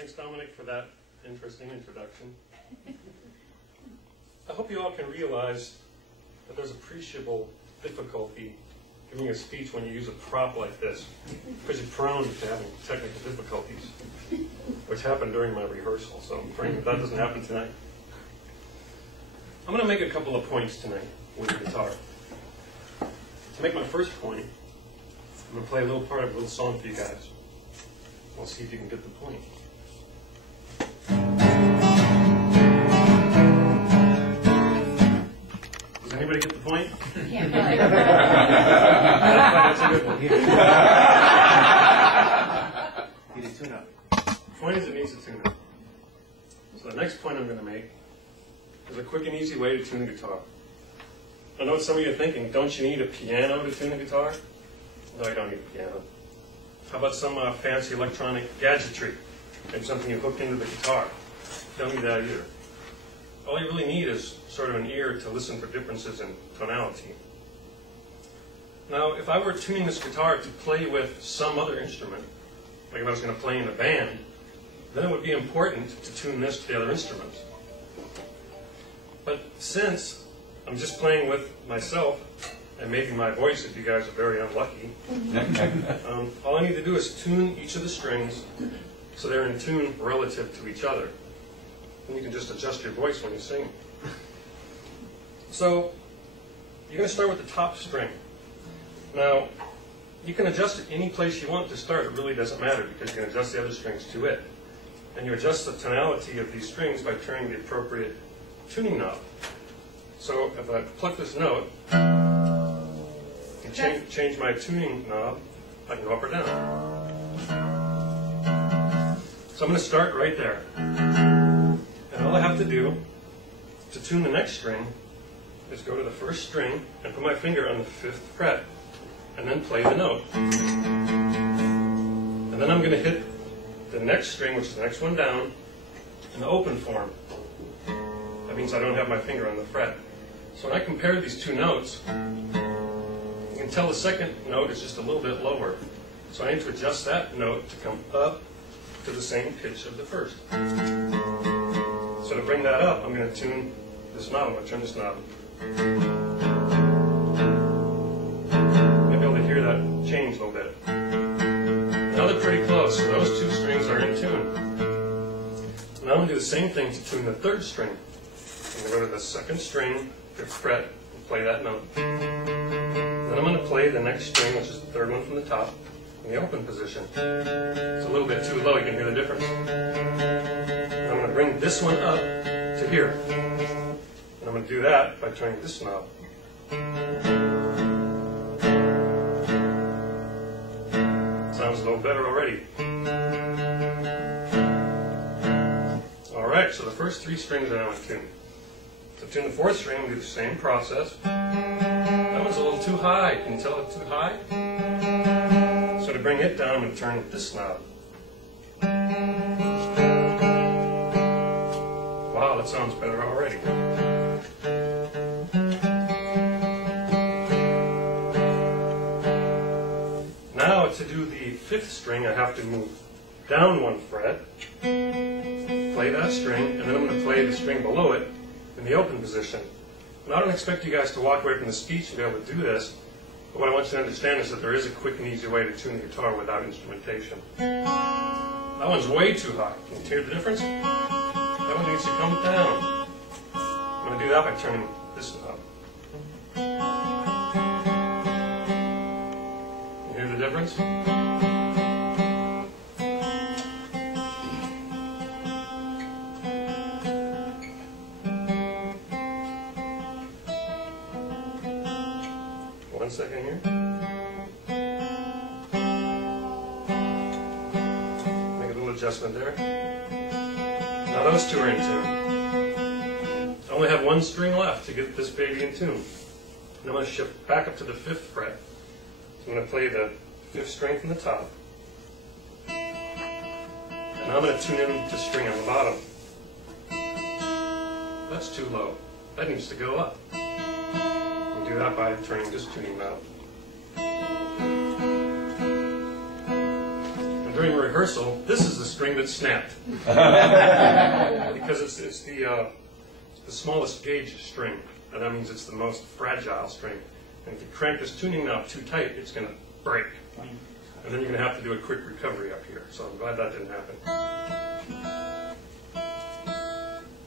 Thanks, Dominic, for that interesting introduction. I hope you all can realize that there's appreciable difficulty giving a speech when you use a prop like this, because you're prone to having technical difficulties, which happened during my rehearsal, so I'm praying that doesn't happen tonight. I'm going to make a couple of points tonight with the guitar. To make my first point, I'm going to play a little part of a little song for you guys. We'll see if you can get the point. Does anybody get the point? Yeah. That's a good one. Need a tune-up. Point is, it needs a tune-up. So the next point I'm going to make is a quick and easy way to tune a guitar. I know what some of you are thinking, don't you need a piano to tune a guitar? No, you don't need a piano. How about some fancy electronic gadgetry? Maybe something you hook into the guitar. Don't need that either. All you really need is sort of an ear to listen for differences in tonality. Now, if I were tuning this guitar to play with some other instrument, like if I was going to play in a band, then it would be important to tune this to the other instruments. But since I'm just playing with myself, and maybe my voice if you guys are very unlucky, all I need to do is tune each of the strings so they're in tune relative to each other. And you can just adjust your voice when you sing. So you're going to start with the top string. Now, you can adjust it any place you want to start. It really doesn't matter because you can adjust the other strings to it. And you adjust the tonality of these strings by turning the appropriate tuning knob. So if I pluck this note and change my tuning knob, I can go up or down. So I'm going to start right there. And all I have to do to tune the next string is go to the first string and put my finger on the 5th fret and then play the note. And then I'm going to hit the next string, which is the next one down, in the open form. That means I don't have my finger on the fret. So when I compare these two notes, you can tell the second note is just a little bit lower. So I need to adjust that note to come up to the same pitch of the first. So to bring that up, I'm going to tune this knob. I'm going to turn this knob. You'll be able to hear that change a little bit. Now they're pretty close, so those two strings are in tune. Now I'm going to do the same thing to tune the 3rd string. I'm going to go to the 2nd string, 5th fret, and play that note. Then I'm going to play the next string, which is the 3rd one from the top, in the open position. It's a little bit too low, you can hear the difference. I'm going to bring this one up to here. And I'm going to do that by turning this knob. Sounds a little better already. Alright, so the first 3 strings are now in tune. To tune the 4th string, we'll do the same process. That one's a little too high. Can you tell it's too high? So to bring it down, I'm going to turn this knob. Wow, that sounds better already. Now to do the 5th string, I have to move down 1 fret, play that string, and then I'm going to play the string below it in the open position. And I don't expect you guys to walk away from the speech and be able to do this, but what I want you to understand is that there is a quick and easy way to tune the guitar without instrumentation. That one's way too high. Can you hear the difference? That one needs to come down. I'm going to do that by turning this knob. You hear the difference? One second here. Make a little adjustment there. Now those two are in tune. I only have 1 string left to get this baby in tune. And I'm going to shift back up to the 5th fret. So I'm going to play the 5th string from the top. And now I'm going to tune in the string on the bottom. That's too low. That needs to go up. And do that by turning this tuning knob. And during rehearsal, this is the string that snapped. Because it's the smallest gauge string, and that means it's the most fragile string. And if you crank this tuning knob too tight, it's going to break. And then you're going to have to do a quick recovery up here. So I'm glad that didn't happen.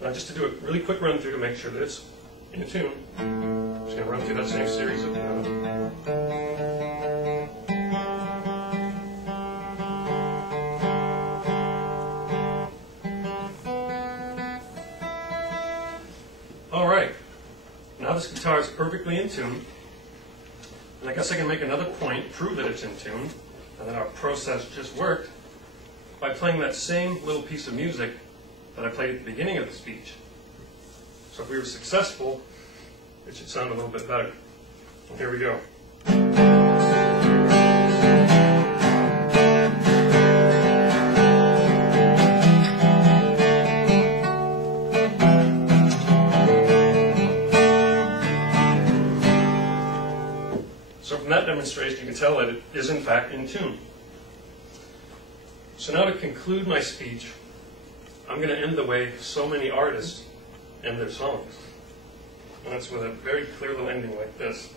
Now just to do a really quick run through to make sure that it's in tune, I'm just going to run through that same series of notes. All right, now this guitar is perfectly in tune, and I guess I can make another point, prove that it's in tune, and that our process just worked, by playing that same little piece of music that I played at the beginning of the speech. So if we were successful, it should sound a little bit better. Here we go. So from that demonstration, you can tell that it is in fact in tune. So now to conclude my speech, I'm going to end the way so many artists end their songs. And that's with a very clear little ending like this.